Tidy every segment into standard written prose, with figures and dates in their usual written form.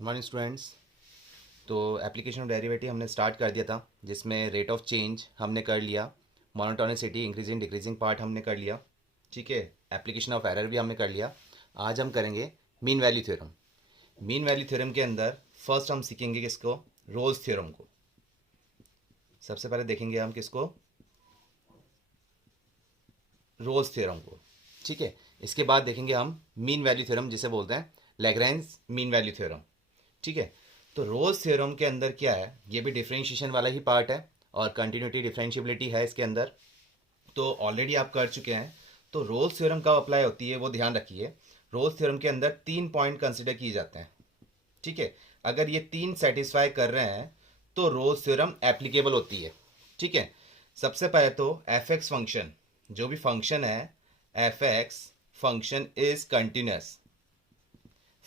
Morning students. तो application of derivative हमने start कर दिया था, जिसमें रेट ऑफ चेंज हमने कर लिया, मोनोटोनिसिटी इंक्रीजिंग डिक्रीजिंग पार्ट हमने कर लिया। ठीक है, एप्लीकेशन ऑफ एरर भी हमने कर लिया। आज हम करेंगे mean value theorem. Mean value theorem के अंदर फर्स्ट हम सीखेंगे किसको? रोल्स थ्योरम को। सबसे पहले देखेंगे हम किसको? रोल्स थ्योरम को। ठीक है, इसके बाद देखेंगे हम मीन वैल्यू थ्योरम, जिसे बोलते हैं लैग्रेंज मीन वैल्यू थ्योरम। ठीक है, तो रोल्स थ्योरम के अंदर क्या है? ये भी डिफरेंशिएशन वाला ही पार्ट है और कंटिन्यूटी डिफरेंशिएबिलिटी है इसके अंदर। तो ऑलरेडी आप कर चुके हैं। तो रोल्स थ्योरम कब अप्लाई होती है वो ध्यान रखिए। रोल्स थ्योरम के अंदर 3 पॉइंट कंसिडर किए जाते हैं। ठीक है, अगर ये 3 सेटिस्फाई कर रहे हैं तो रोल्स थ्योरम एप्लीकेबल होती है। ठीक है, सबसे पहले तो एफ एक्स फंक्शन, जो भी फंक्शन है, F x function is continuous.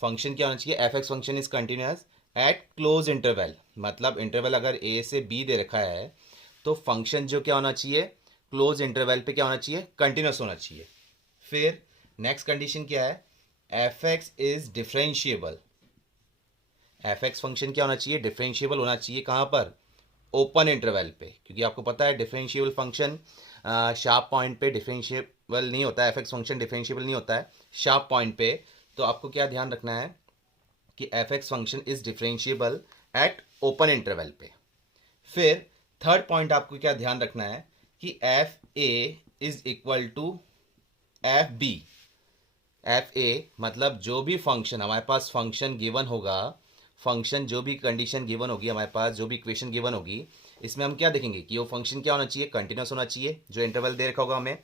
Function क्या होना चाहिए? F x function is continuous at close interval. मतलब इंटरवल अगर ए से बी दे रखा है तो फंक्शन जो क्या होना चाहिए? क्लोज इंटरवल पे क्या होना चाहिए? कंटिन्यूस होना चाहिए। फिर नेक्स्ट कंडीशन क्या है? F x is differentiable. F x function क्या होना चाहिए? डिफरेंशिएबल होना चाहिए। कहाँ पर? ओपन इंटरवल पे, क्योंकि आपको पता है डिफरेंशिएबल फंक्शन शार्प पॉइंट पे डिफरेंशिएबल नहीं होता है। एफ एक्स फंक्शन डिफरेंशिएबल नहीं होता है शार्प पॉइंट पे। तो आपको क्या ध्यान रखना है कि F x function is differentiable eight open interval पे। फिर थर्ड पॉइंट आपको क्या ध्यान रखना है कि F A is equal to F B. F A मतलब जो भी फंक्शन हमारे पास फंक्शन गिवन होगा, फंक्शन जो भी कंडीशन गिवन होगी हमारे पास, जो भी इक्वेशन गिवन होगी, इसमें हम क्या देखेंगे कि वो फंक्शन क्या होना चाहिए? कंटिन्यूस होना चाहिए, जो इंटरवल दे रखा होगा हमें,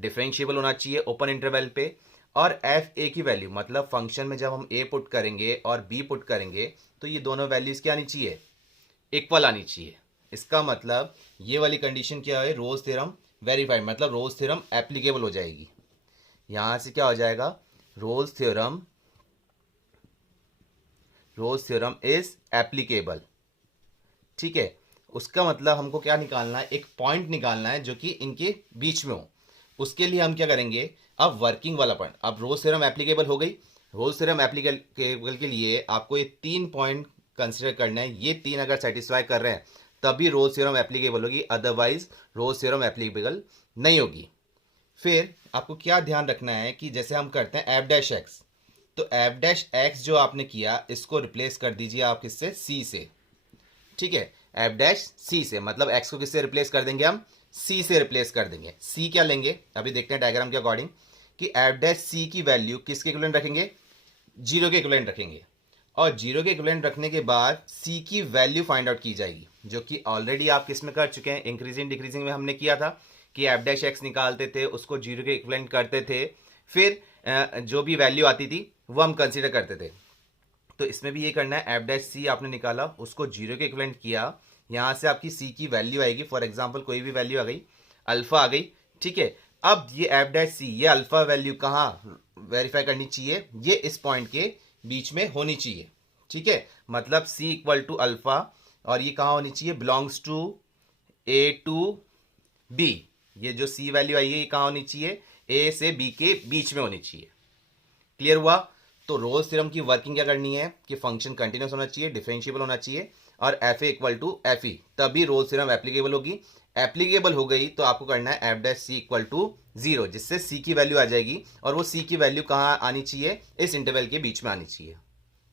डिफरेंशिएबल होना चाहिए ओपन इंटरवल पे। और एफ ए की वैल्यू मतलब फंक्शन में जब हम ए पुट करेंगे और बी पुट करेंगे तो ये दोनों वैल्यूज क्या आनी चाहिए? इक्वल आनी चाहिए। इसका मतलब ये वाली कंडीशन क्या है? रोल्स थ्योरम वेरीफाइड, मतलब रोल्स थ्योरम एप्लीकेबल हो जाएगी। यहां से क्या हो जाएगा? Rolle's theorem, Rolle's theorem is applicable. ठीक है, उसका मतलब हमको क्या निकालना है? एक पॉइंट निकालना है जो कि इनके बीच में हो। उसके लिए हम क्या करेंगे? अब वर्किंग वाला पॉइंट। अब रोल्स थ्योरम एप्लीकेबल हो गई। रोल्स थ्योरम एप्लीकेबल के लिए आपको ये 3 पॉइंट कंसिडर करना है। ये 3 अगर सेटिस्फाई कर रहे हैं तभी रोल्स थ्योरम एप्लीकेबल होगी, अदरवाइज रोल्स थ्योरम एप्लीकेबल नहीं होगी। फिर आपको क्या ध्यान रखना है कि जैसे हम करते हैं एफ डैश एक्स, तो एफ डैश एक्स जो आपने किया इसको रिप्लेस कर दीजिए आप किससे? सी से। ठीक है, एफ डैश सी से, मतलब एक्स को किससे रिप्लेस कर देंगे? हम सी से रिप्लेस कर देंगे। सी क्या लेंगे अभी देखते हैं डायग्राम के अकॉर्डिंग कि एफ डैश सी की वैल्यू किसके इक्विवेलेंट रखेंगे? जीरो के इक्विवेलेंट रखेंगे। और जीरो के इक्विवेलेंट रखने के बाद सी की वैल्यू फाइंड आउट की जाएगी, जो कि ऑलरेडी आप किस में कर चुके हैं? इंक्रीजिंग डिक्रीजिंग में हमने किया था कि एफ डैश एक्स निकालते थे, उसको जीरो के इक्विवेलेंट करते थे, फिर जो भी वैल्यू आती थी वो हम कंसीडर करते थे। तो इसमें भी ये करना है। एफ डैश सी आपने निकाला, उसको जीरो के इक्विवेलेंट किया, यहां से आपकी सी की वैल्यू आएगी। फॉर एग्जांपल कोई भी वैल्यू आ गई, अल्फा आ गई। ठीक है, अब ये एफ डैश सी, ये अल्फा वैल्यू कहाँ वेरीफाई करनी चाहिए? ये इस पॉइंट के बीच में होनी चाहिए। ठीक है, मतलब सी इक्वल टू अल्फा, और ये कहाँ होनी चाहिए? Belongs to A to B. ये जो सी वैल्यू आई है ये कहाँ होनी चाहिए? ए से बी के बीच में होनी चाहिए। क्लियर हुआ? तो रोल्स थ्योरम की वर्किंग क्या करनी है कि फंक्शन कंटिन्यूस होना चाहिए, डिफरेंशिएबल होना चाहिए, और F A equal to F E, तभी रोल्स थ्योरम एप्लीकेबल होगी। एप्लीकेबल हो गई तो आपको करना है F dash C equal to zero, जिससे सी की वैल्यू आ जाएगी, और वो सी की वैल्यू कहाँ आनी चाहिए? इस इंटरवल के बीच में आनी चाहिए।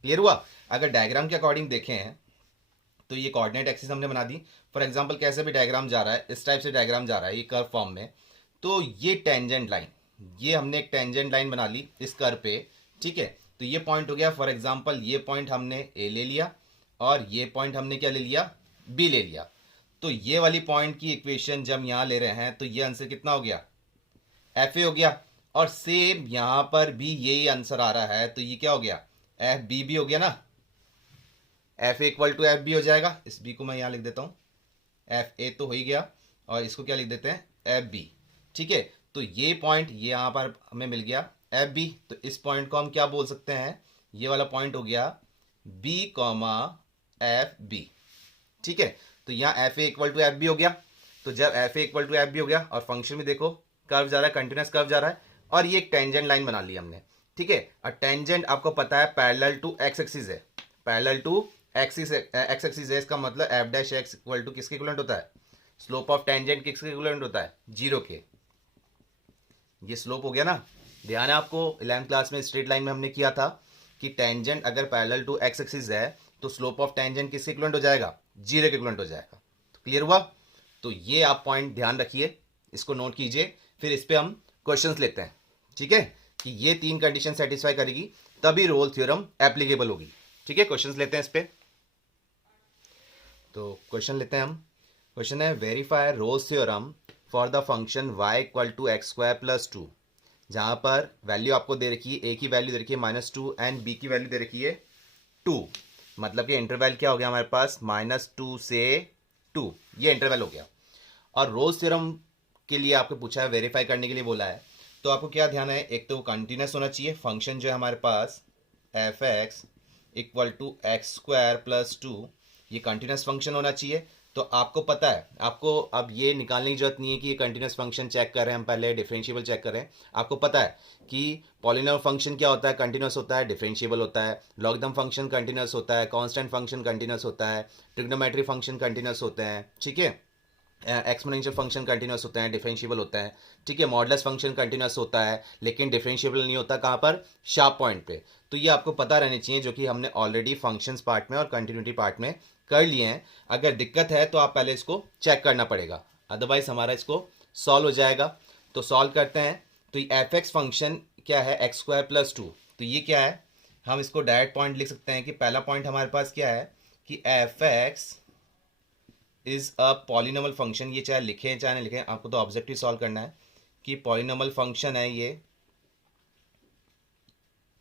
क्लियर हुआ? अगर डायग्राम के अकॉर्डिंग देखें तो ये कोऑर्डिनेट एक्सिस हमने बना दी। फॉर एग्जांपल कैसे भी डायग्राम जा रहा है, इस टाइप से डायग्राम जा रहा है ये कर्व फॉर्म में, तो ये टेंजेंट लाइन, ये हमने एक टेंजेंट लाइन बना ली इस कर्व पे। ठीक है, तो ये पॉइंट हो गया। फॉर एग्जांपल ये पॉइंट हमने ए ले लिया और ये पॉइंट हमने क्या ले लिया? बी ले लिया। तो ये वाली पॉइंट की इक्वेशन जब यहाँ ले रहे हैं तो ये आंसर कितना हो गया? एफ ए हो गया। और सेम यहाँ पर भी यही आंसर आ रहा है, तो ये क्या हो गया? एफ बी भी हो गया ना। F A equal to F B हो जाएगा। इस बी को मैं यहाँ लिख देता हूँ, एफ ए तो हो ही गया, और इसको क्या लिख देते हैं? F B. ठीक है, तो ये पॉइंट ये यहाँ पर हमें मिल गया एफ बी, तो इस पॉइंट को हम क्या बोल सकते हैं? ये वाला पॉइंट हो गया बी कॉमा एफ बी। ठीक है, तो यहाँ F A equal to F B हो गया। तो जब F A equal to F B हो गया और फंक्शन भी देखो कर्व जा रहा है, कंटिन्यूस कर्व जा रहा है, और ये एक टेंजेंट लाइन बना ली हमने। ठीक है, और टेंजेंट आपको पता है पैरेलल टू एक्स एक्सिस है, पैरेलल टू एक्स एक्सिस है, इसका मतलब F dash X equal to किसके इक्विवेलेंट होता है, स्लोप ऑफ टेंजेंट किसके इक्विवेलेंट होता है, 0 के। ये स्लोप हो गया ना। ध्यान है आपको 11th क्लास में स्ट्रेट लाइन में हमने किया था कि टेंजेंट अगर पैरेलल टू एक्स एक्सिस है तो स्लोप ऑफ टेंजेंट किसके इक्विवेलेंट हो जाएगा, 0 के इक्विवेलेंट हो जाएगा। तो क्लियर हुआ। तो ये आप पॉइंट ध्यान रखिए, इसको नोट कीजिए, फिर इस पे हम क्वेश्चंस लेते हैं। ठीक है, कि ये 3 कंडीशन सेटिस्फाई करेगी तभी रोल थ्योरम एप्लीकेबल होगी। ठीक है, क्वेश्चंस लेते हैं इस पे। तो क्वेश्चन लेते हैं हम। क्वेश्चन है verify Rolle's theorem for the function y equal to X square plus 2, जहां पर वैल्यू आपको दे रखी है, a की वैल्यू दे रखी है -2 एंड b की वैल्यू दे रखी है 2। मतलब कि इंटरवल क्या हो गया हमारे पास, -2 से 2, ये इंटरवल हो गया। और रोल्स थ्योरम के लिए आपको पूछा है, वेरीफाई करने के लिए बोला है, तो आपको क्या ध्यान है, एक तो वो कंटिन्यूस होना चाहिए फंक्शन जो है हमारे पास F X equal to X square plus 2, ये कंटिन्यूस फंक्शन होना चाहिए। तो आपको पता है, आपको अब ये निकालने की जरूरत नहीं है कि ये कंटिन्यूस फंक्शन चेक कर रहे हैं हम, पहले डिफरेंशिएबल चेक कर रहे हैं। आपको पता है कि पॉलिनोमियल फंक्शन क्या होता है, कंटिन्यूस होता है, डिफरेंशिएबल होता है। लॉगरिथम फंक्शन कंटिन्यूस होता है, कांस्टेंट फंक्शन कंटिन्यूस होता है, ट्रिग्नोमेट्री फंक्शन कंटिन्यूस होते हैं। ठीक है, एक्सपोनेंशियल फंक्शन कंटिन्यूस होते हैं, डिफरेंशिएबल होता है। ठीक है, मॉडुलस फंक्शन कंटिन्यूस होता है लेकिन डिफरेंशिएबल नहीं होता, कहाँ पर, शार्प पॉइंट पे। तो ये आपको पता रहने चाहिए, जो कि हमने ऑलरेडी फंक्शंस पार्ट में और कंटिन्यूटी पार्ट में कर लिए हैं। अगर दिक्कत है तो आप पहले इसको चेक करना पड़ेगा, अदरवाइज हमारा इसको सॉल्व हो जाएगा। तो सॉल्व करते हैं। तो एफ एक्स फंक्शन क्या है, एक्स स्क्वायर प्लस 2, तो ये क्या है, हम इसको डायरेक्ट पॉइंट लिख सकते हैं कि पहला पॉइंट हमारे पास क्या है कि F x is a polynomial function. ये चाहे लिखें चाहे नहीं लिखें, आपको तो ऑब्जेक्टिव सॉल्व करना है कि पॉलिनोमियल फंक्शन है ये।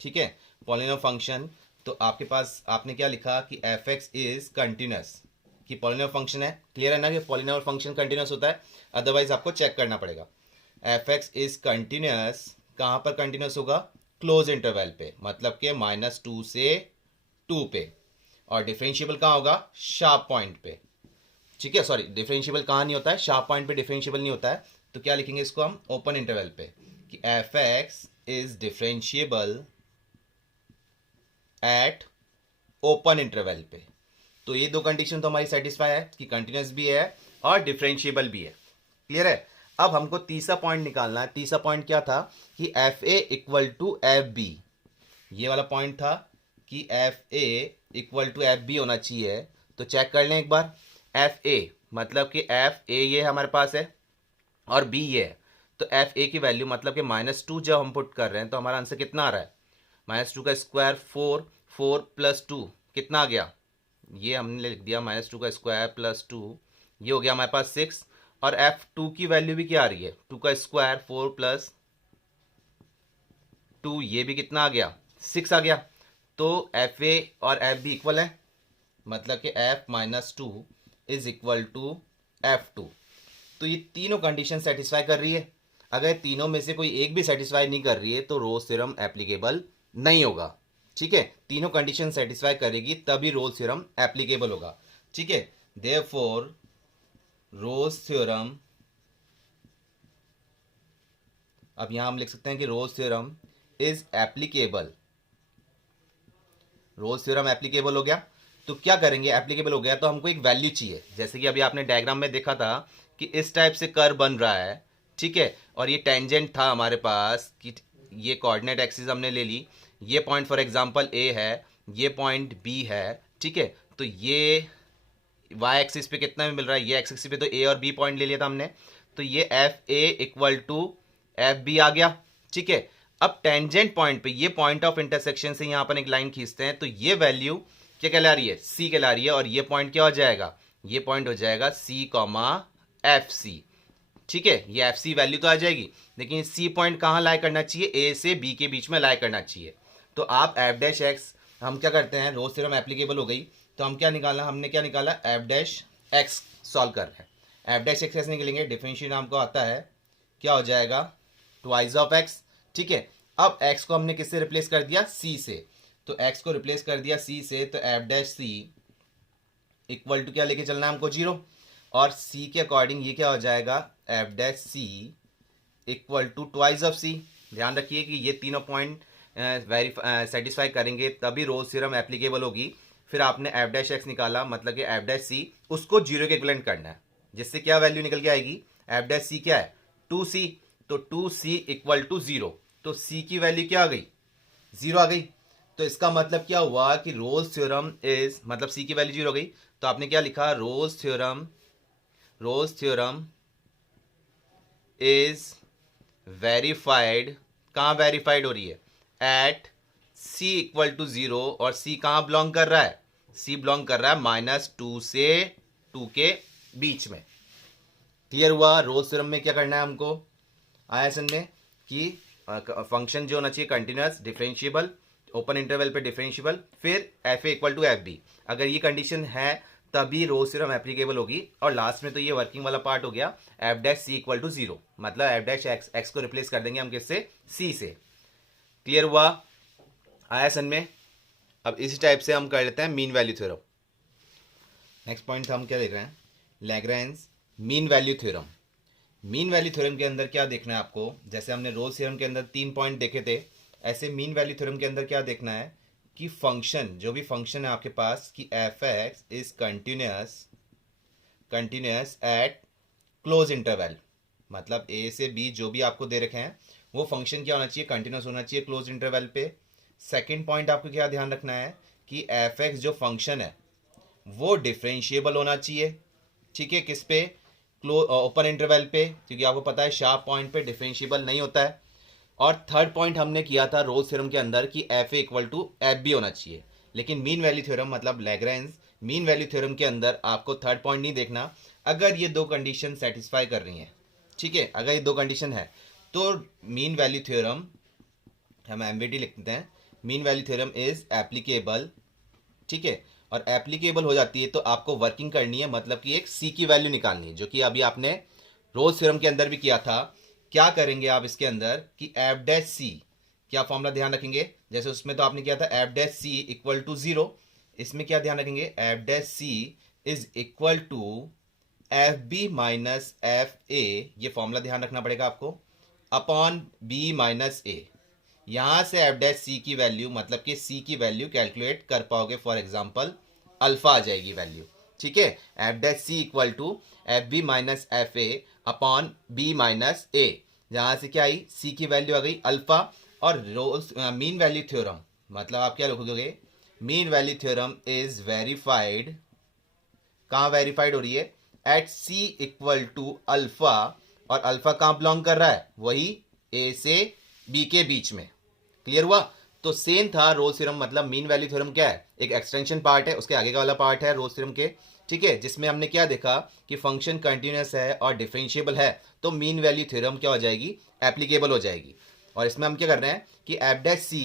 ठीक है, पॉलिनोमियल फंक्शन। तो आपके पास आपने क्या लिखा कि एफ एक्स इज कंटिन्यूस, कि पॉलिनोमियल फंक्शन है। क्लियर है ना कि पॉलिनोमियल फंक्शन कंटिन्यूस होता है, अदरवाइज आपको चेक करना पड़ेगा। एफ एक्स इज कंटिन्यूस, कहाँ पर कंटिन्यूस होगा, क्लोज इंटरवल पे, मतलब के -2 से 2 पे। और डिफरेंशिएबल कहाँ होगा, शार्प पॉइंट पे। ठीक है, सॉरी, डिफरेंशिएबल कहाँ नहीं होता है, शार्प पॉइंट पे डिफरेंशिएबल नहीं होता है। तो क्या लिखेंगे इसको हम, ओपन इंटरवल पे, कि F x is differentiable eight open interval पे। तो ये दो कंडीशन तो हमारी सेटिस्फाई है कि कंटिन्यूस भी है और डिफरेंशिएबल भी है। क्लियर है। अब हमको तीसरा पॉइंट निकालना है। तीसरा पॉइंट क्या था कि F A equal to F B, ये वाला पॉइंट था कि F A equal to F B होना चाहिए। तो चेक कर लें एक बार, एफ ए मतलब कि एफ ए ये हमारे पास है और बी ये है। तो एफ ए की वैल्यू मतलब कि -2 जब हम पुट कर रहे हैं तो हमारा आंसर कितना आ रहा है, -2 का स्क्वायर 4, 4 प्लस 2 कितना आ गया, ये हमने लिख दिया -2 का स्क्वायर प्लस 2, ये हो गया हमारे पास 6। और f2 की वैल्यू भी क्या आ रही है, 2 का स्क्वायर 4 प्लस 2, ये भी कितना आ गया, 6 आ गया। तो एफ ए और एफ बी इक्वल है, मतलब कि f-2 is equal to f2। तो ये तीनों कंडीशन सेटिस्फाई कर रही है। अगर तीनों में से कोई एक भी सेटिस्फाई नहीं कर रही है तो रोल्स थ्योरम एप्लीकेबल नहीं होगा। ठीक है, तीनों कंडीशन सेटिस्फाई करेगी तभी रोल्स थ्योरम एप्लीकेबल होगा। ठीक है, देयरफॉर रोल्स थ्योरम, अब यहां हम लिख सकते हैं कि Rolle's theorem is applicable. Roles theorem applicable हो गया। तो क्या करेंगे, एप्लीकेबल हो गया तो हमको एक वैल्यू चाहिए। जैसे कि अभी आपने डायग्राम में देखा था कि इस टाइप से कर्व बन रहा है। ठीक है, और ये टेंजेंट था हमारे पास कि ये कोऑर्डिनेट एक्सिस हमने ले ली, ये पॉइंट फॉर एग्जांपल ए है, ये पॉइंट बी है। ठीक है, तो ये वाई एक्सिस पे कितना भी मिल रहा है, ये एक्सिस पे तो ए और बी पॉइंट ले लिया था हमने। तो ये F A equal to F B आ गया। ठीक है, अब टेंजेंट पॉइंट पे, ये पॉइंट ऑफ इंटरसेक्शन से यहां पर एक लाइन खींचते हैं तो ये वैल्यू क्या कहला रही है, सी कहला रही है। और ये पॉइंट क्या हो जाएगा, ये पॉइंट हो जाएगा सी कॉमा एफ सी। ठीक है, ये एफ सी वैल्यू तो आ जाएगी, लेकिन सी पॉइंट कहां लाई करना चाहिए, ए से बी के बीच में लाई करना चाहिए। तो आप एफ डैश एक्स, हम क्या करते हैं, रोल्स थ्योरम एप्लीकेबल हो गई तो हम क्या निकाला, हमने क्या निकाला, एफ डैश एक्स सॉल्व कर रहे हैं। एफ डैश एक्स कैसे निकलेंगे, डिफरेंशिएट हमको आता है, क्या हो जाएगा, ट्वाइस ऑफ एक्स। ठीक है, अब एक्स को हमने किससे रिप्लेस कर दिया, सी से। तो एक्स को रिप्लेस कर दिया सी से, तो F dash C equal to क्या लेके चलना है हमको, 0। और सी के अकॉर्डिंग ये क्या हो जाएगा, F dash C equal to twice of C. ध्यान रखिए कि ये तीनों पॉइंट सेटिस्फाई करेंगे तभी रोल्स थ्योरम एप्लीकेबल होगी। फिर आपने एफ डैश एक्स निकाला, मतलब कि एफ डैश सी, उसको जीरो के इक्विवेलेंट करना है, जिससे क्या वैल्यू निकल के आएगी, एफ डैश सी क्या है 2c, तो 2c इक्वल टू 0, तो c की वैल्यू क्या आ गई, 0 आ गई। तो इसका मतलब क्या हुआ कि रोल्स थ्योरम इज, मतलब c की वैल्यू 0 हो गई, तो आपने क्या लिखा, रोल्स थ्योरम इज वेरीफाइड, कहाँ वेरीफाइड हो रही है, एट c इक्वल टू 0, और c कहाँ बिलोंग कर रहा है, c बिलोंग कर रहा है -2 से 2 के बीच में। क्लियर हुआ। रोल्स थ्योरम में क्या करना है हमको, आया समझ में, कि फंक्शन जो होना चाहिए कंटिन्यूअस, डिफरेंशिएबल, ओपन इंटरवल पे डिफरेंशिएबल, फिर F A equal to F B, अगर ये कंडीशन है तभी रोल्स थ्योरम एप्लीकेबल होगी। और लास्ट में तो ये वर्किंग वाला पार्ट हो गया, F dash C equal to 0, मतलब एफ डैश एक्स, एक्स को रिप्लेस कर देंगे हम किससे, सी से। क्लियर हुआ, आया समझ में। अब इसी टाइप से हम कर लेते हैं mean value theorem. Next point हम क्या देख रहे हैं, Lagrange mean value theorem. Mean value theorem के अंदर क्या देखना है आपको, जैसे हमने रोल्स थ्योरम के अंदर 3 पॉइंट देखे थे, ऐसे मीन वैल्यू थ्योरम के अंदर क्या देखना है कि फंक्शन, जो भी फंक्शन है आपके पास, कि F x is continuous at close interval, मतलब ए से बी जो भी आपको दे रखे हैं वो फंक्शन क्या होना चाहिए, कंटिन्यूअस होना चाहिए क्लोज इंटरवल पे। सेकेंड पॉइंट आपको क्या ध्यान रखना है कि एफ एक्स जो फंक्शन है वो डिफरेंशिएबल होना चाहिए, ठीक है, किस पे, ओपन इंटरवल पे, क्योंकि आपको पता है शार्प पॉइंट पे डिफरेंशिएबल नहीं होता है। और थर्ड पॉइंट हमने किया था रोल्स थ्योरम के अंदर कि F A equal to F B होना चाहिए। लेकिन मीन वैल्यू थ्योरम, मतलब लैग्रेंज मीन वैल्यू थ्योरम के अंदर आपको थर्ड पॉइंट नहीं देखना, अगर ये दो कंडीशन सेटिस्फाई कर रही हैं, ठीक है, अगर ये दो कंडीशन है तो मीन वैल्यू थ्योरम, हम एमवीटी लिखते हैं, mean value theorem is applicable, ठीक है। और एप्लीकेबल हो जाती है तो आपको वर्किंग करनी है, मतलब कि एक सी की वैल्यू निकालनी है, जो कि अभी आपने रोल्स थ्योरम के अंदर भी किया था। क्या करेंगे आप इसके अंदर कि एफ डैश सी, क्या फॉर्मूला ध्यान रखेंगे, जैसे उसमें तो आपने किया था F dash C equal to 0, इसमें क्या ध्यान रखेंगे, F dash C is equal to F B minus F A, ये फॉर्मूला ध्यान रखना पड़ेगा आपको, अपॉन बी माइनस ए। यहां से एफ डैश सी की वैल्यू, मतलब कि सी की वैल्यू कैलकुलेट कर पाओगे, फॉर एग्जांपल अल्फा आ जाएगी वैल्यू, ठीक है, F dash C equal to F B minus F A upon B minus A, जहां से क्या आई, सी की वैल्यू आ गई अल्फा। और रोल्स मीन वैल्यू थ्योरम, मतलब आप क्या लिखोगे, mean value theorem is verified, कहाँ वेरीफाइड हो रही है, at C equal to alpha, और अल्फा कहाँ बिलोंग कर रहा है, वही ए से बी के बीच में। क्लियर हुआ। तो सेम था रोल्स थ्योरम, मतलब मीन वैल्यू थ्योरम क्या है, एक एक्सटेंशन पार्ट है, उसके आगे का वाला पार्ट है रोल्स थ्योरम के, ठीक है, जिसमें हमने क्या देखा कि फंक्शन कंटिन्यूअस है और डिफरेंशिएबल है, तो मीन वैल्यू थ्योरम क्या हो जाएगी, एप्लीकेबल हो जाएगी। और इसमें हम क्या कर रहे हैं कि F dash C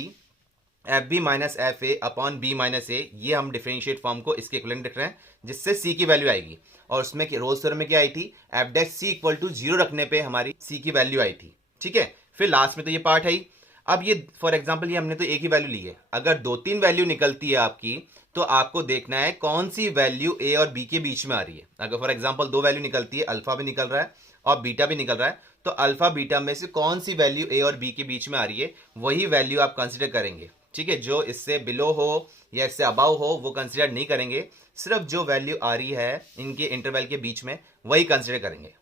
F B minus F A upon B minus A, ये हम डिफरेंशिएट फॉर्म को इसके इक्विवेलेंट रख रहे हैं, जिससे सी की वैल्यू आएगी। और उसमें रोल्स थ्योरम में क्या आई थी, F dash C equal to 0 रखने पे हमारी सी की वैल्यू आई थी, ठीक है। फिर लास्ट में तो ये पार्ट है ही। अब ये फॉर एग्जांपल ये हमने तो एक ही वैल्यू ली है, अगर 2-3 वैल्यू निकलती है आपकी, तो आपको देखना है कौन सी वैल्यू ए और बी के बीच में आ रही है। अगर फॉर एग्जांपल 2 वैल्यू निकलती है, अल्फा भी निकल रहा है और बीटा भी निकल रहा है, तो अल्फा बीटा में से कौन सी वैल्यू ए और बी के बीच में आ रही है, वही वैल्यू आप कंसिडर करेंगे, ठीक है। जो इससे बिलो हो या इससे अबाव हो वो कंसिडर नहीं करेंगे, सिर्फ जो वैल्यू आ रही है इनके इंटरवल के बीच में वही कंसिडर करेंगे।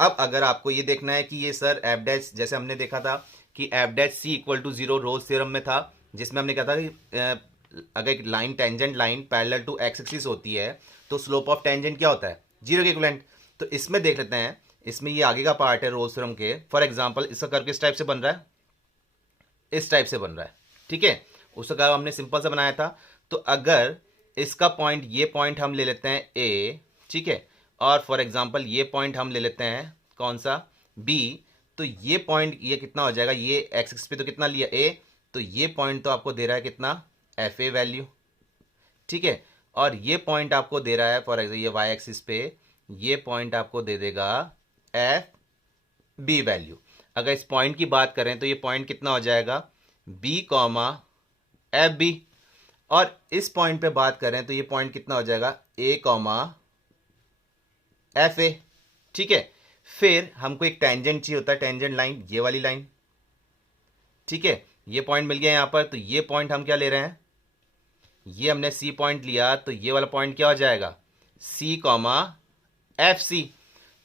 अब अगर आपको ये देखना है कि ये सर एफ डैश, जैसे हमने देखा था कि F dash C equal to 0 Rolle's theorem में था, जिसमें हमने कहा था कि अगर एक line, tangent line parallel to X axis होती है तो स्लोप ऑफ टेंजेंट क्या होता है, 0 के इक्विवेलेंट। तो इसमें देख लेते हैं, इसमें ये आगे का पार्ट है रोल्स थ्योरम के। फॉर एग्जांपल इसका कर्व किस टाइप से बन रहा है, इस टाइप से बन रहा है, ठीक है, उसका कर्व हमने सिंपल सा बनाया था। तो अगर इसका पॉइंट, ये पॉइंट हम ले लेते हैं ए, ठीक है, और फॉर एग्जांपल ये पॉइंट हम ले लेते हैं कौन सा, बी, तो ये पॉइंट ये कितना हो जाएगा, ये एक्स एक्सिस पे तो कितना लिया ए, तो ये पॉइंट तो आपको दे रहा है कितना, एफ ए वैल्यू, ठीक है, और ये पॉइंट आपको दे रहा है फॉर एग्जाम्पल ये वाई एक्सिस पे, ये पॉइंट आपको दे देगा एफ बी वैल्यू। अगर इस पॉइंट की बात करें तो ये पॉइंट कितना हो जाएगा, बी कॉमा एफ बी, और इस पॉइंट पे बात करें तो ये पॉइंट कितना हो जाएगा, ए कॉमा एफ ए, ठीक है। फिर हमको एक टेंजेंट चाहिए होता है, टेंजेंट लाइन, ये वाली लाइन, ठीक है, ये पॉइंट मिल गया यहां पर, तो ये पॉइंट हम क्या ले रहे हैं, ये हमने सी पॉइंट लिया तो ये वाला पॉइंट क्या हो जाएगा, सी कॉमा एफ सी।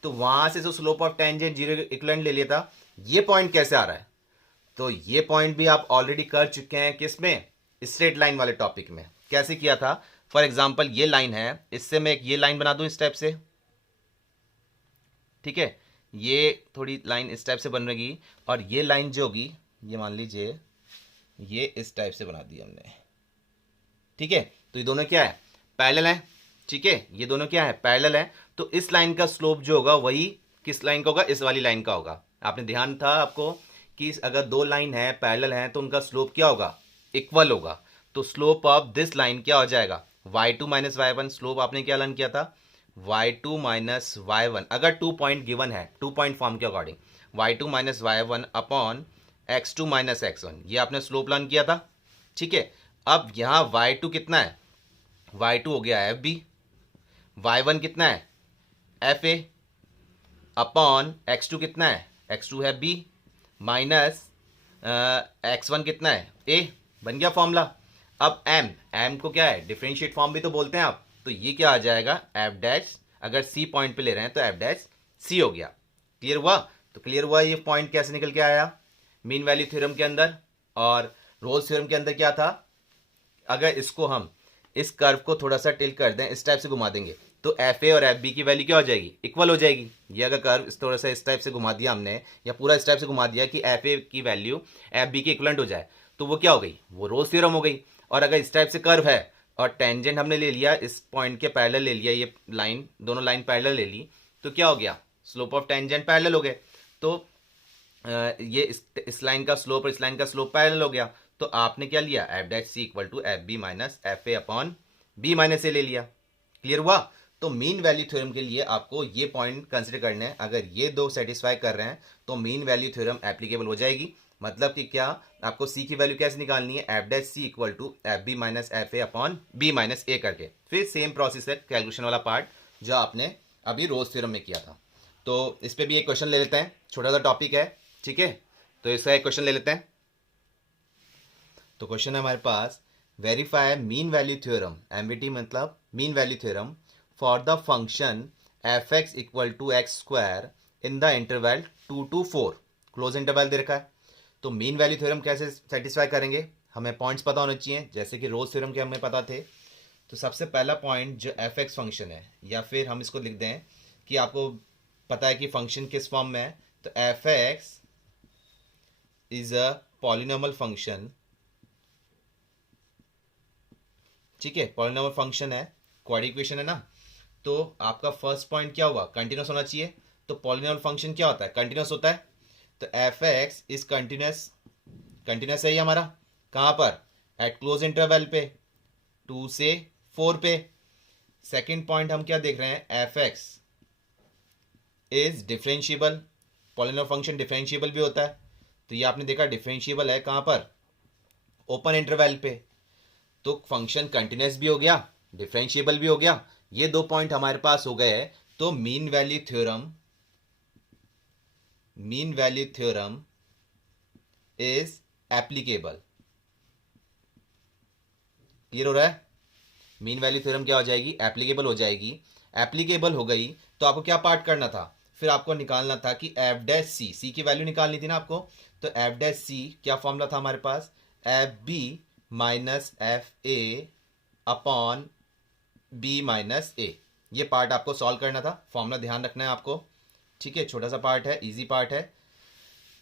तो वहां से जो slope of tangent zero equivalent ले लिया था, ये पॉइंट कैसे आ रहा है, तो ये पॉइंट भी आप ऑलरेडी कर चुके हैं किसमें, स्ट्रेट लाइन वाले टॉपिक में। कैसे किया था, फॉर एग्जांपल ये लाइन है, इससे मैं एक ये लाइन बना दूं इस टाइप से, ठीक है, ये थोड़ी लाइन इस टाइप से बनेगी, और ये लाइन जो होगी ये मान लीजिए ये इस टाइप से बना दी हमने, ठीक है। तो ये दोनों क्या है, पैरेलल है, ठीक है, ये दोनों क्या है, पैरेलल है। तो इस लाइन का स्लोप जो होगा वही किस लाइन का होगा, इस वाली लाइन का होगा। आपने ध्यान था आपको कि अगर दो लाइन है पैरेलल है तो उनका स्लोप क्या होगा, इक्वल होगा। तो स्लोप ऑफ दिस लाइन क्या हो जाएगा, y2 minus Y one. Slope आपने क्या लर्न किया था, y2 माइनस वाई वन। अगर 2 पॉइंट गिवन है 2 पॉइंट फॉर्म के according, y2 minus Y one upon x2 minus x1, ये आपने स्लोप लर्न किया था, ठीक है। अब यहां y2 कितना है, y2 हो गया एफ बी, y1 कितना है एफ ए, अपॉन x2 कितना है, x2 है b, माइनस x1 कितना है a। बन गया फॉर्मूला। अब m को क्या है, डिफरेंशिएट फॉर्म भी तो बोलते हैं आप, तो ये क्या आ जाएगा एफ डैश, अगर c पॉइंट पे ले रहे हैं तो एफ डैश c हो गया। क्लियर हुआ, तो क्लियर हुआ ये पॉइंट कैसे निकल के आया मीन वैल्यू थ्योरम के अंदर। और रोल्स थ्योरम के अंदर क्या था, अगर इसको हम इस कर्व को थोड़ा सा टिल्ट कर दें, इस टाइप से घुमा देंगे, तो एफ ए और एफ बी की वैल्यू क्या हो जाएगी, इक्वल हो जाएगी। ये अगर कर्व थोड़ा सा इस टाइप से घुमा दिया हमने, या पूरा इस टाइप से घुमा दिया कि एफ ए की वैल्यू एफ बी के इक्वलेंट हो जाए, तो वो क्या हो गई, वो रोल्स थ्योरम हो गई। और अगर इस टाइप से कर्व है और टेंजेंट हमने ले लिया, इस पॉइंट के पैरेलल ले लिया, ये लाइन दोनों लाइन पैरेलल ले ली, तो क्या हो गया, स्लोप ऑफ टेंजेंट पैरेलल हो गए। तो ये इस लाइन का स्लोप और इस लाइन का स्लोप पैरेलल हो गया। तो आपने क्या लिया, F dash C equal to F B minus F A upon B minus A ले लिया। क्लियर हुआ। तो मीन वैल्यू थ्योरम के लिए आपको ये पॉइंट कंसिडर करना है, अगर ये दो सेटिस्फाई कर रहे हैं तो मीन वैल्यू थ्योरम एप्लीकेबल हो जाएगी। मतलब कि क्या, आपको सी की वैल्यू कैसे निकालनी है, F dash C equal to F B minus F A upon B minus A करके। फिर सेम प्रोसेस है कैलकुलेशन वाला पार्ट जो आपने अभी रोल्स थ्योरम में किया था। तो इस पर भी एक क्वेश्चन ले लेते हैं, छोटा सा टॉपिक है, ठीक है। तो इसका एक क्वेश्चन ले लेते हैं। तो क्वेश्चन है हमारे पास, verify mean value theorem, MVT मतलब mean value theorem for the function F X equal to X square in the interval 2 to 4, close interval दे रखा है। तो मीन वैल्यू थ्योरम कैसे सेटिस्फाई करेंगे, हमें पॉइंट्स पता होने चाहिए, जैसे कि रोल्स थ्योरम के हमें पता थे। तो सबसे पहला पॉइंट जो एफ एक्स फंक्शन है, या फिर हम इसको लिख दें कि आपको पता है कि फंक्शन किस फॉर्म में है, तो F x is a polynomial function, ठीक है, पॉलिनोमियल फंक्शन है, क्वाड्रेटिक इक्वेशन है ना। तो आपका फर्स्ट पॉइंट क्या हुआ, कंटिन्यूस होना चाहिए। तो पॉलिनोमियल फंक्शन क्या होता है, कंटिन्यूस होता है। तो F x is continuous, continuous है ये हमारा, कहाँ पर, एट क्लोज इंटरवल पे 2 से 4 पे। सेकेंड पॉइंट हम क्या देख रहे हैं, F x is differentiable, polynomial function differentiable भी होता है। तो ये आपने देखा डिफरेंशिएबल है कहाँ पर, ओपन इंटरवल पे। तो फंक्शन कंटिन्यूस भी हो गया, डिफरेंशिएबल भी हो गया, ये दो पॉइंट हमारे पास हो गए। तो mean value theorem, mean value theorem is applicable. Clear हो रहा है, मीन वैल्यू थ्योरम क्या हो जाएगी, एप्लीकेबल हो जाएगी। एप्लीकेबल हो गई तो आपको क्या पार्ट करना था, फिर आपको निकालना था कि एफ डैश सी, सी की वैल्यू निकालनी थी ना आपको। तो एफ डैश सी क्या फॉर्मूला था हमारे पास, F B minus F A upon B minus A. ये पार्ट आपको सॉल्व करना था, फॉर्मूला ध्यान रखना है आपको, ठीक है, छोटा सा पार्ट है, इजी पार्ट है।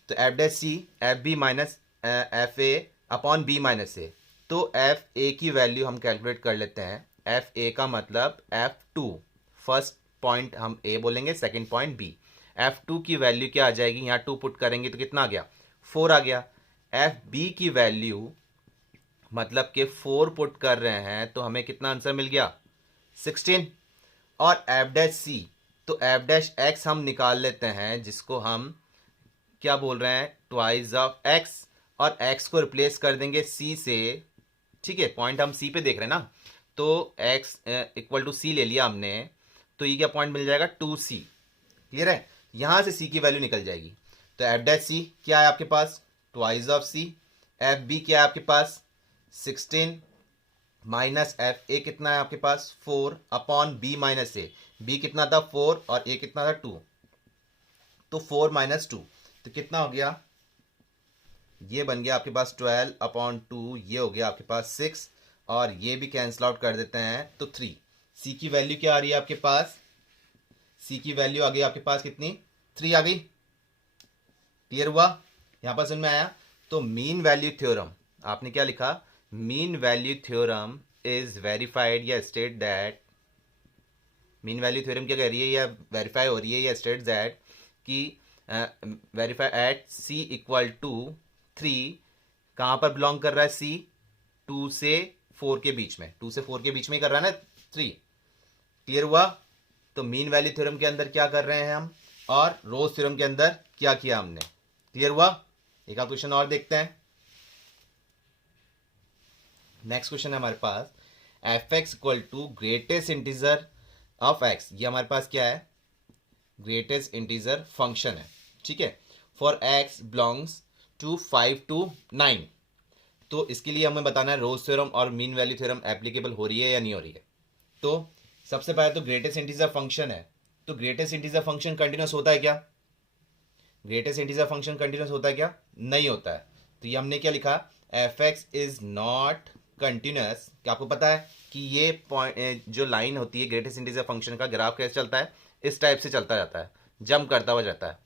तो F dash C F B minus F A upon B minus A. तो एफ ए की वैल्यू हम कैलकुलेट कर लेते हैं, एफ ए का मतलब एफ टू, फर्स्ट पॉइंट हम ए बोलेंगे, second point B. F two की वैल्यू क्या आ जाएगी, यहाँ 2 पुट करेंगे तो कितना आ गया, 4 आ गया। एफ बी की वैल्यू मतलब कि 4 पुट कर रहे हैं तो हमें कितना आंसर मिल गया, 16। और एफ डैश सी, तो एफ डैश एक्स हम निकाल लेते हैं, जिसको हम क्या बोल रहे हैं, ट्वाइस ऑफ एक्स, और एक्स को रिप्लेस कर देंगे सी से, ठीक है, पॉइंट हम सी पे देख रहे हैं ना। तो एक्स इक्वल टू सी ले लिया हमने, तो ये क्या पॉइंट मिल जाएगा, 2c। क्लियर है, यहां से सी की वैल्यू निकल जाएगी। तो एफ डैश सी क्या है आपके पास, twice of C. F B क्या है आपके पास, 16 माइनस एफ, ए कितना है आपके पास 4 अपॉन बी माइनस ए, बी कितना था 4 और ए कितना था 2, तो 4 माइनस 2 तो कितना हो गया, ये बन गया आपके पास 12 अपॉन 2, ये हो गया आपके पास 6 और ये भी कैंसिल आउट कर देते हैं तो 3। सी की वैल्यू क्या आ रही है आपके पास, सी की वैल्यू आ गई आपके पास कितनी, 3 आ गई। क्लियर हुआ, यहां पर समझ में आया। तो मीन वैल्यू थ्योरम, आपने क्या लिखा, mean value theorem is verified या state that, mean value theorem क्या कह रही है या वेरीफाई हो रही है या स्टेट दैट कि verify at C equal to 3, कहां पर बिलोंग कर रहा है सी, 2 से 4 के बीच में, 2 से 4 के बीच में ही कर रहा है ना 3। क्लियर हुआ। तो मीन वैल्यू थ्योरम के अंदर क्या कर रहे हैं हम, और रोज थ्योरम के अंदर क्या किया हमने। क्लियर हुआ। एक आप क्वेश्चन और देखते हैं। नेक्स्ट क्वेश्चन है हमारे पास, F X equal to greatest integer of X, ये हमारे पास क्या है, ग्रेटेस्ट इंटीजर फंक्शन है, ठीक है, for X belongs to 5 to 9। तो इसके लिए हमें बताना है रोज थ्योरम और मीन वैल्यू थ्योरम एप्लीकेबल हो रही है या नहीं हो रही है। तो सबसे पहले तो ग्रेटेस्ट इंटीजर फंक्शन है, तो ग्रेटेस्ट इंटीजर फंक्शन कंटिन्यूस होता है क्या, ग्रेटेस्ट इंटीजर फंक्शन कंटिन्यूस होता है क्या, नहीं होता है। तो ये हमने क्या लिखा, F x is not continuous. क्या आपको पता है कि ये पॉइंट जो लाइन होती है ग्रेटेस्ट इंटीजर फंक्शन का ग्राफ कैसे चलता है, इस टाइप से चलता जाता है, जंप करता हुआ जाता है,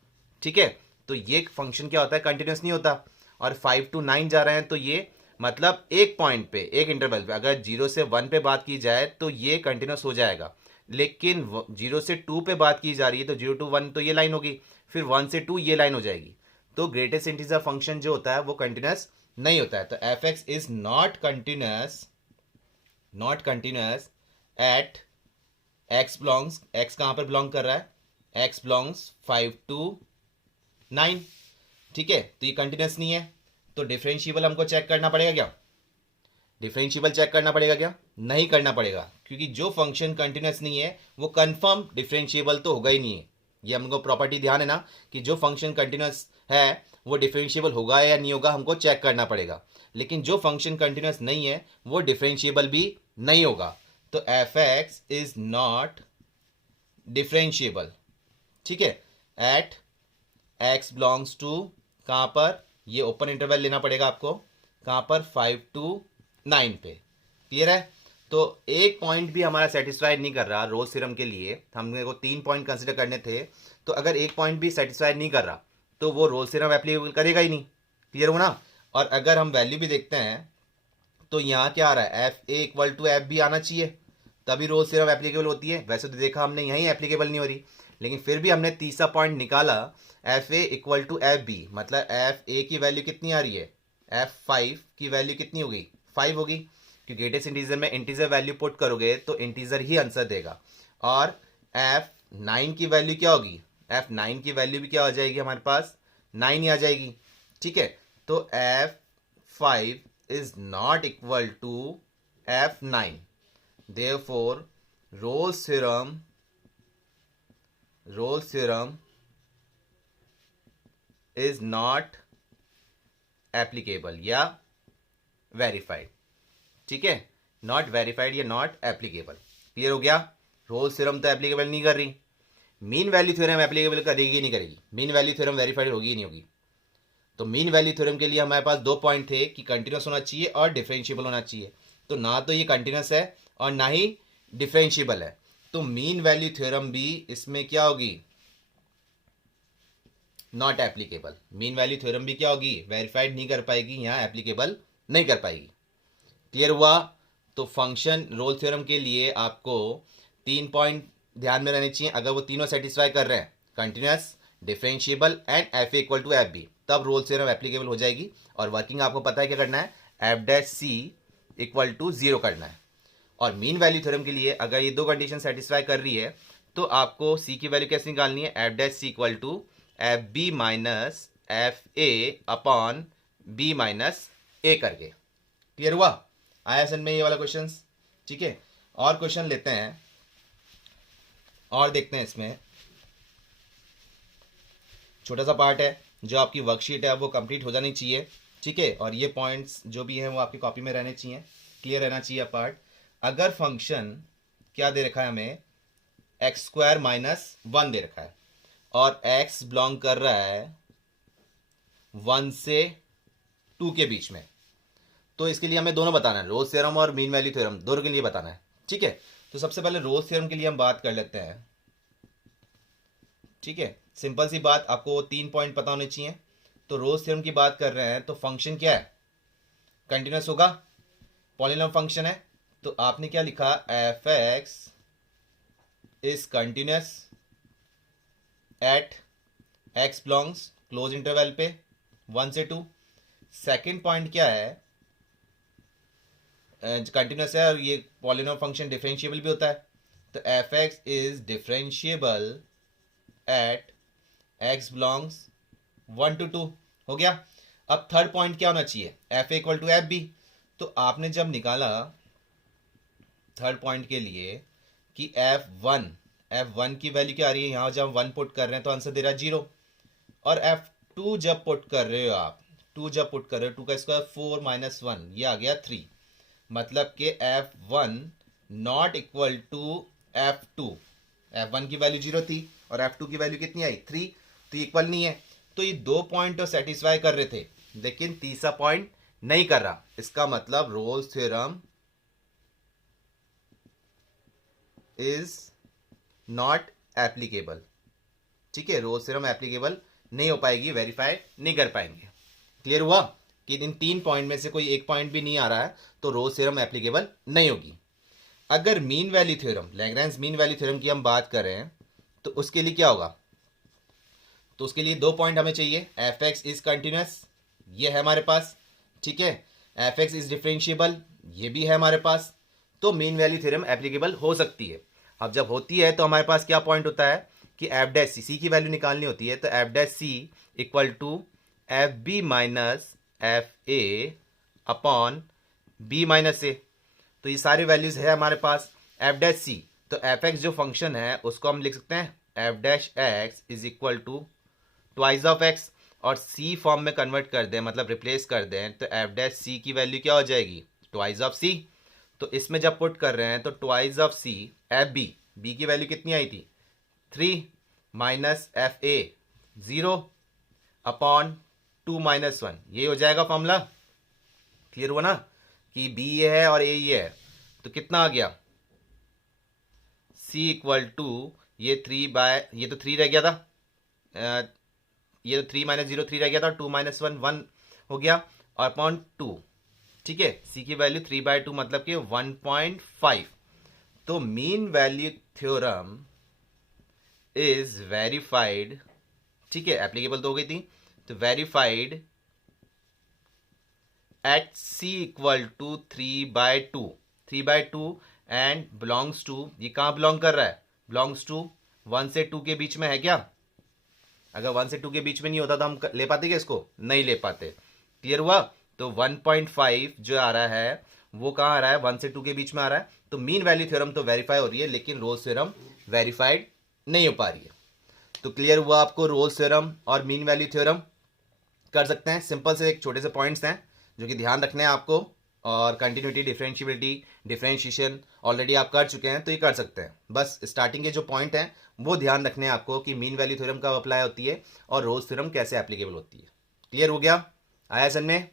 ठीक है। तो ये फंक्शन क्या होता है, कंटिन्यूस नहीं होता। और 5 to 9 जा रहे हैं तो ये मतलब एक पॉइंट पे, एक इंटरवल पे, अगर 0 से 1 पे बात की जाए तो ये कंटिन्यूस हो जाएगा, लेकिन 0 से 2 पे बात की जा रही है तो 0 to 1 तो ये लाइन होगी, फिर 1 से 2 ये लाइन हो जाएगी। तो ग्रेटेस्ट इंटीजर फंक्शन जो होता है वो कंटिन्यूस नहीं होता है। तो F x is not continuous, not continuous at x belongs, x कहां पर बिलोंग कर रहा है, एक्स बिलोंग्स 5 to 9, ठीक है। तो ये कंटिन्यूस नहीं है, तो डिफरेंशिएबल हमको चेक करना पड़ेगा क्या, डिफरेंशिएबल चेक करना पड़ेगा क्या, नहीं करना पड़ेगा, क्योंकि जो फंक्शन कंटिन्यूस नहीं है वो कंफर्म डिफरेंशिएबल तो होगा ही नहीं है। ये हमको प्रॉपर्टी ध्यान है ना कि जो फंक्शन कंटिन्यूस है वो डिफरेंशिएबल होगा या नहीं होगा हमको चेक करना पड़ेगा, लेकिन जो फंक्शन कंटिन्यूस नहीं है वो डिफरेंशिएबल भी नहीं होगा। तो F x is not differentiable, ठीक है, एट एक्स बिलोंग्स टू, कहां पर, ये ओपन इंटरवल लेना पड़ेगा आपको, कहां पर 5 to 9 पे। क्लियर है। तो एक पॉइंट भी हमारा सेटिस्फाइड नहीं कर रहा रोज थ्योरम के लिए, हमने को 3 पॉइंट कंसिडर करने थे, तो अगर एक पॉइंट भी सेटिस्फाइड नहीं कर रहा तो वो रोज थ्योरम एप्लीकेबल करेगा ही नहीं। क्लियर हो ना। और अगर हम वैल्यू भी देखते हैं तो यहाँ क्या आ रहा है, F A equal to F B आना चाहिए, तभी रोज थ्योरम एप्लीकेबल होती है। वैसे तो देखा हमने यहीं एप्लीकेबल नहीं हो रही, लेकिन फिर भी हमने तीसरा पॉइंट निकाला, F A equal to F B, मतलब एफ ए की वैल्यू कितनी आ रही है, एफ 5 की वैल्यू कितनी होगी, 5 होगी, क्योंकि ग्रेटेस्ट इंटीजर में इंटीजर वैल्यू पुट करोगे तो इंटीजर ही आंसर देगा। और एफ 9 की वैल्यू क्या होगी, एफ 9 की वैल्यू भी क्या हो जाएगी हमारे पास, 9 ही आ जाएगी, ठीक है। तो F 5 is not equal to F9. Therefore, Rolle's theorem is not applicable या verified, ठीक है, नॉट वेरीफाइड या नॉट एप्लीकेबल। क्लियर हो गया। रोल्स थ्योरम तो एप्लीकेबल नहीं कर रही, मीन वैल्यू थ्योरम एप्लीकेबल करेगी नहीं करेगी, मीन वैल्यू थ्योरम वेरीफाइड होगी ही नहीं होगी। तो मीन वैल्यू थ्योरम के लिए हमारे पास 2 पॉइंट थे कि कंटिन्यूस होना चाहिए और डिफरेंशिएबल होना चाहिए, तो ना तो ये कंटिन्यूस है और ना ही डिफरेंशिएबल है, तो मीन वैल्यू थ्योरम भी इसमें क्या होगी, not applicable. Mean value theorem भी क्या होगी, वेरीफाइड नहीं कर पाएगी, यहाँ एप्लीकेबल नहीं कर पाएगी। क्लियर हुआ। तो फंक्शन रोल थ्योरम के लिए आपको 3 पॉइंट ध्यान में रहने चाहिए, अगर वो तीनों सेटिस्फाई कर रहे हैं, continuous, differentiable and F A equal to F B, तब रोल थ्योरम एप्लीकेबल हो जाएगी। और वर्किंग आपको पता है क्या करना है, F dash C equal to 0 करना है। और मीन वैल्यू थ्योरम के लिए अगर ये 2 कंडीशन सेटिस्फाई कर रही है तो आपको सी की वैल्यू कैसे निकालनी है, F dash C equal to F B minus F A upon B minus A करके। क्लियर हुआ, आया समझ में ये वाला क्वेश्चन, ठीक है। और क्वेश्चन लेते हैं और देखते हैं, इसमें छोटा सा पार्ट है, जो आपकी वर्कशीट है वो कंप्लीट हो जानी चाहिए, ठीक है। और ये पॉइंट्स जो भी हैं वो आपकी कॉपी में रहने चाहिए। क्लियर रहना चाहिए पार्ट। अगर फंक्शन क्या दे रखा है हमें, एक्स स्क्वायर माइनस 1 दे रखा है और एक्स बिलोंग कर रहा है 1 से 2 के बीच में, तो इसके लिए हमें दोनों बताना है, रोज थ्योरम और मीन वैल्यू थ्योरम, दोनों के लिए बताना है। ठीक है, तो सबसे पहले रोज थ्योरम के लिए हम बात कर लेते हैं। ठीक है, सिंपल सी बात, आपको 3 पॉइंट पता होने चाहिए। तो रोज थ्योरम की बात कर रहे हैं तो फंक्शन क्या है, कंटिन्यूस होगा, पॉलिनॉमियल फंक्शन है। तो आपने क्या लिखा, F x is continuous at x belongs close interval पे 1 से 2। सेकेंड पॉइंट क्या है, कंटिन्यूस है और ये पॉलिनॉमियल फंक्शन डिफरेंशिएबल भी होता है, तो F x is differentiable eight x belongs 1 to 2 हो गया। अब थर्ड पॉइंट क्या होना चाहिए, F A equal to F B. तो आपने जब निकाला थर्ड पॉइंट के लिए कि एफ वन की वैल्यू क्या आ रही है, यहां जब 1 पुट कर रहे हैं तो आंसर दे रहा है 0। और F2 जब पुट कर रहे हो आप, 2 जब पुट कर रहे हो, 2 का स्क्वायर 4 माइनस 1, ये आ गया 3। मतलब कि F1 not equal to F2। F1 की वैल्यू 0 थी और F2 की वैल्यू कितनी आई, 3, तो इक्वल नहीं है। तो ये 2 पॉइंट तो सेटिस्फाई कर रहे थे, लेकिन तीसरा पॉइंट नहीं कर रहा। इसका मतलब Rolle's theorem is not applicable. ठीक है, रोल्स थ्योरम एप्लीकेबल नहीं हो पाएगी, वेरीफाई नहीं कर पाएंगे। क्लियर हुआ कि इन 3 पॉइंट में से कोई एक पॉइंट भी नहीं आ रहा है तो रोल्स थ्योरम एप्लीकेबल नहीं होगी। अगर mean value theorem, Lagrange mean value theorem की हम बात कर रहे हैं तो उसके लिए क्या होगा, तो उसके लिए 2 पॉइंट हमें चाहिए, एफ एक्स इज कंटिन्यूस, ये है हमारे पास। ठीक है, एफ एक्स इज डिफरेंशिएबल, ये भी है हमारे पास। तो मीन वैल्यू थ्योरम एप्लीकेबल हो सकती है। अब जब होती है तो हमारे पास क्या पॉइंट होता है कि एफ डैश सी की वैल्यू निकालनी होती है, तो F dash C equal to F B minus F A upon B minus A. तो ये सारी वैल्यूज है हमारे पास, एफ डैश सी। तो एफ एक्स जो फंक्शन है उसको हम लिख सकते हैं F dash X is equal to twice of X, और सी फॉर्म में कन्वर्ट कर दें, मतलब रिप्लेस कर दें, तो एफ डैश सी की वैल्यू क्या हो जाएगी, ट्वाइस ऑफ सी। तो इसमें जब पुट कर रहे हैं तो twice of C F B, B की वैल्यू कितनी आई थी 3 minus F A 0 upon 2 minus 1, ये हो जाएगा फॉर्मूला। क्लियर हुआ ना कि बी ये है और ए ये है, तो कितना आ गया, सी इक्वल टू ये 3 बाय, ये तो 3 रह गया था, ये तो 3 माइनस 0 3 रह गया था, 2 माइनस 1 1 हो गया, और अपॉन 2। ठीक है, सी की वैल्यू 3/2 मतलब कि 1.5। तो mean value theorem is verified. ठीक है, एप्लीकेबल तो हो गई थी, तो verified at C equal to 3/2, 3/2 and belongs to, ये कहां बिलोंग कर रहा है, बिलोंग्स टू 1 से 2 के बीच में है क्या। अगर 1 से 2 के बीच में नहीं होता तो हम ले पाते क्या इसको, नहीं ले पाते। क्लियर हुआ, तो 1.5 जो आ रहा है वो कहाँ आ रहा है, 1 से 2 के बीच में आ रहा है। तो मीन वैल्यू थ्योरम तो वेरीफाई हो रही है, लेकिन रोल्स थ्योरम वेरीफाइड नहीं हो पा रही है। तो क्लियर हुआ आपको, रोल्स थ्योरम और मीन वैल्यू थ्योरम कर सकते हैं। सिंपल से एक छोटे से पॉइंट्स हैं जो कि ध्यान रखने हैं आपको, और कंटिन्यूटी, डिफरेंशिएबिलिटी, डिफरेंशिएशन ऑलरेडी आप कर चुके हैं तो ये कर सकते हैं। बस स्टार्टिंग के जो पॉइंट हैं वो ध्यान रखने हैं आपको कि मीन वैल्यू थ्योरम कब अप्लाई होती है और रोल्स थ्योरम कैसे एप्लीकेबल होती है। क्लियर हो गया, आया समझ में।